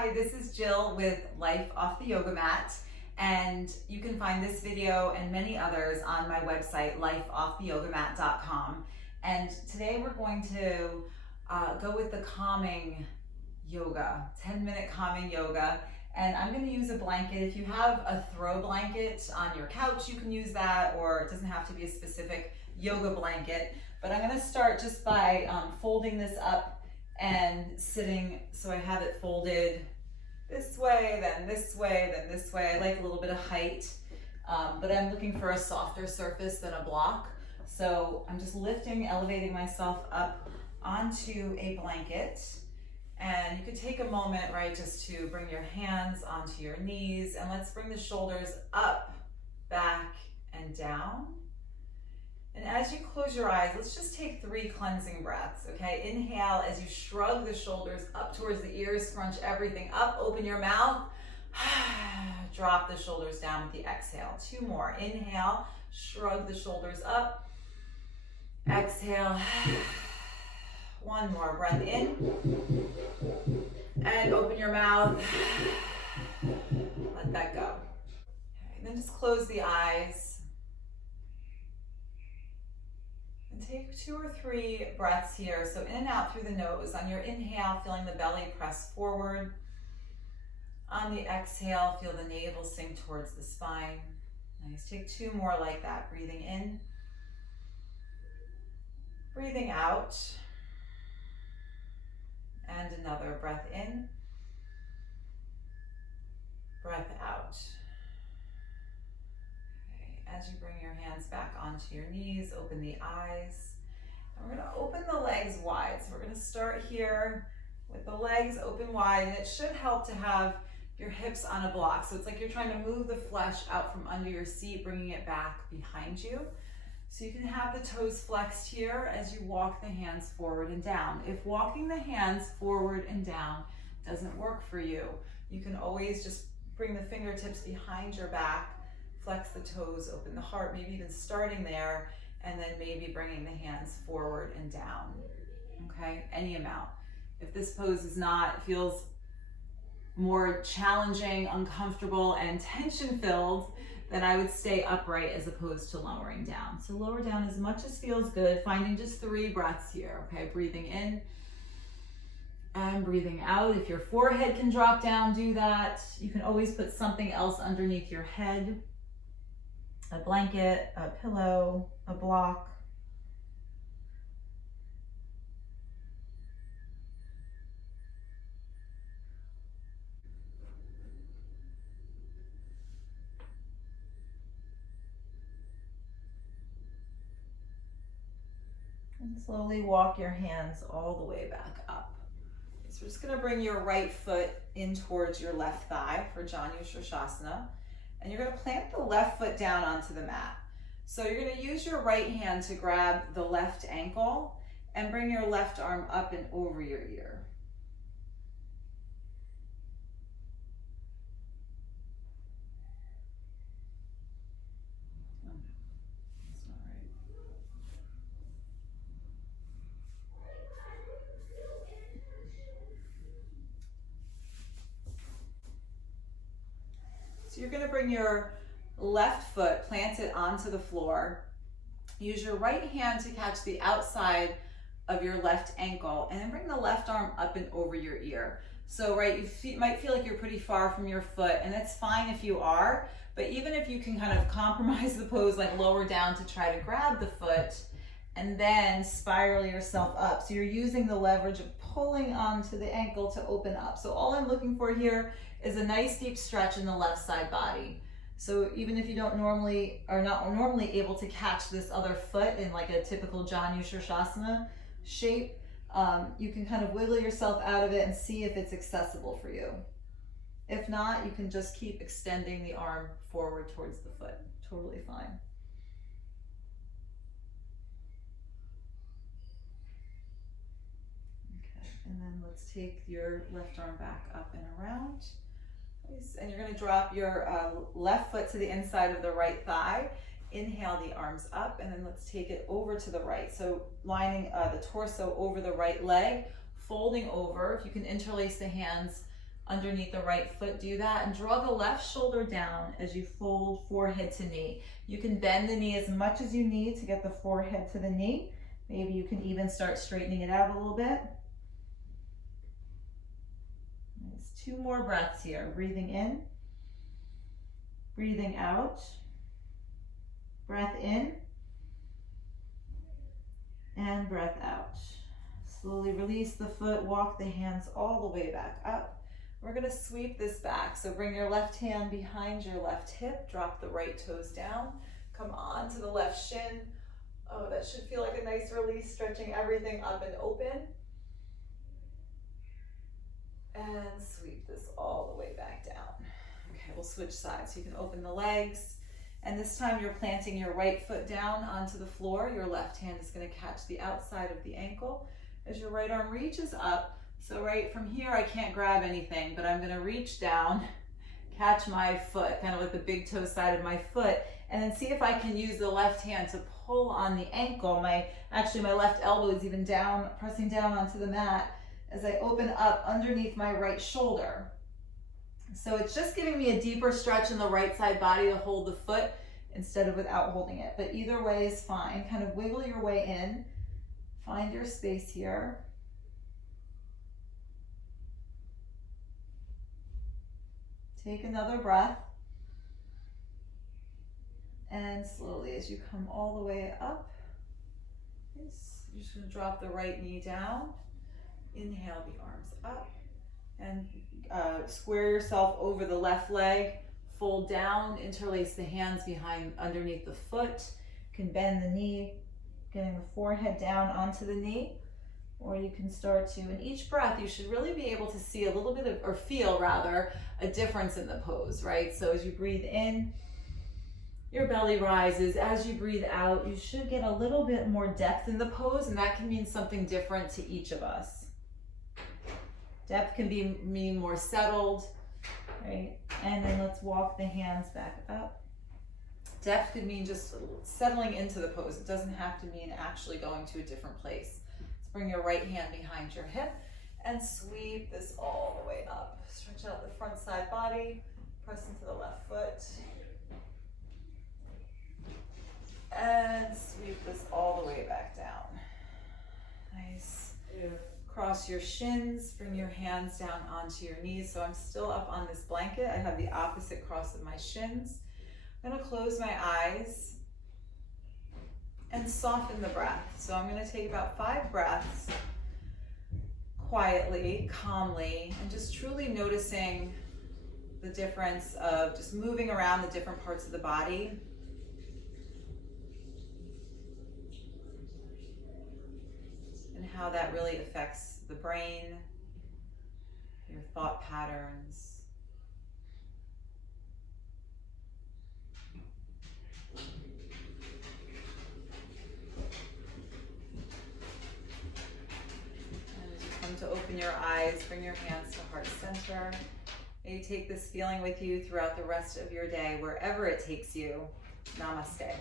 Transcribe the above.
Hi, this is Jill with Life Off the Yoga Mat, and you can find this video and many others on my website, lifeofftheyogamat.com. And today we're going to go with the calming yoga, 10-minute calming yoga. And I'm going to use a blanket. If you have a throw blanket on your couch, you can use that, or it doesn't have to be a specific yoga blanket. But I'm going to start just by folding this up and sitting, so I have it folded this way, then this way, then this way. I like a little bit of height, but I'm looking for a softer surface than a block. So I'm just lifting, elevating myself up onto a blanket. And you could take a moment, right, just to bring your hands onto your knees, and let's bring the shoulders up, back, and down. And as you close your eyes, let's just take 3 cleansing breaths, okay? Inhale as you shrug the shoulders up towards the ears, scrunch everything up, open your mouth. Drop the shoulders down with the exhale. 2 more. Inhale, shrug the shoulders up. Exhale. 1 more. Breath in. And open your mouth. Let that go. Okay, then just close the eyes. Take 2 or 3 breaths here. So in and out through the nose. On your inhale, feeling the belly press forward. On the exhale, feel the navel sink towards the spine. Nice. Take 2 more like that. Breathing in. Breathing out. And another breath in. Breath out. As you bring your hands back onto your knees, open the eyes. And we're going to open the legs wide. So we're going to start here with the legs open wide, and it should help to have your hips on a block. So it's like you're trying to move the flesh out from under your seat, bringing it back behind you. So you can have the toes flexed here as you walk the hands forward and down. If walking the hands forward and down doesn't work for you, you can always just bring the fingertips behind your back, flex the toes, open the heart, maybe even starting there, and then maybe bringing the hands forward and down, okay? Any amount. If this pose is not, feels more challenging, uncomfortable, and tension-filled, then I would stay upright as opposed to lowering down. So lower down as much as feels good, finding just 3 breaths here, okay? Breathing in and breathing out. If your forehead can drop down, do that. You can always put something else underneath your head. A blanket, a pillow, a block. And slowly walk your hands all the way back up. So we're just going to bring your right foot in towards your left thigh for Janu Shirshasana. And you're going to plant the left foot down onto the mat. So you're going to use your right hand to grab the left ankle and bring your left arm up and over your ear. Oh, no, that's not right. So you're going to bring your left foot, plant it onto the floor. Use your right hand to catch the outside of your left ankle, and then bring the left arm up and over your ear. So, right, you might feel like you're pretty far from your foot, and that's fine if you are, but even if you can kind of compromise the pose, like lower down to try to grab the foot, and then spiral yourself up. So you're using the leverage of pulling onto the ankle to open up. So all I'm looking for here is a nice deep stretch in the left side body. So even if you don't normally, are not normally able to catch this other foot in like a typical Janu Shirshasana shape, you can kind of wiggle yourself out of it and see if it's accessible for you. If not, you can just keep extending the arm forward towards the foot. Totally fine. Okay, and then let's take your left arm back up and around. And you're going to drop your left foot to the inside of the right thigh. Inhale the arms up, and then let's take it over to the right. So lining the torso over the right leg, folding over. If you can interlace the hands underneath the right foot. Do that and draw the left shoulder down as you fold forehead to knee. You can bend the knee as much as you need to get the forehead to the knee. Maybe you can even start straightening it out a little bit. Nice. 2 more breaths here. Breathing in, breathing out, breath in, and breath out. Slowly release the foot, walk the hands all the way back up. We're gonna sweep this back. So bring your left hand behind your left hip, drop the right toes down, come on to the left shin. Oh, that should feel like a nice release, stretching everything up and open. And sweep this all the way back down. Okay, we'll switch sides. So you can open the legs. And this time you're planting your right foot down onto the floor. Your left hand is going to catch the outside of the ankle as your right arm reaches up. So right from here, I can't grab anything, but I'm going to reach down, catch my foot, kind of with the big toe side of my foot, and then see if I can use the left hand to pull on the ankle. Actually my left elbow is even down, pressing down onto the mat as I open up underneath my right shoulder. So it's just giving me a deeper stretch in the right side body to hold the foot instead of without holding it. But either way is fine. Kind of wiggle your way in. Find your space here. Take another breath. And slowly as you come all the way up, you're just going to drop the right knee down. Inhale the arms up. And square yourself over the left leg, fold down, interlace the hands behind underneath the foot. You can bend the knee, getting the forehead down onto the knee, or you can start to, in each breath, you should really be able to see a little bit of, or feel rather, a difference in the pose, right? So as you breathe in, your belly rises. As you breathe out, you should get a little bit more depth in the pose, and that can mean something different to each of us. Depth can mean more settled, right? And then let's walk the hands back up. Depth could mean just settling into the pose. It doesn't have to mean actually going to a different place. Let's bring your right hand behind your hip and sweep this all the way up. Stretch out the front side body, press into the left foot. And sweep this all the way back down. Nice. Cross your shins, bring your hands down onto your knees. So I'm still up on this blanket. I have the opposite cross of my shins. I'm gonna close my eyes and soften the breath. So I'm gonna take about 5 breaths quietly, calmly, and just truly noticing the difference of just moving around the different parts of the body. And how that really affects the brain, your thought patterns. And as you come to open your eyes, bring your hands to heart center. May you take this feeling with you throughout the rest of your day, wherever it takes you. Namaste.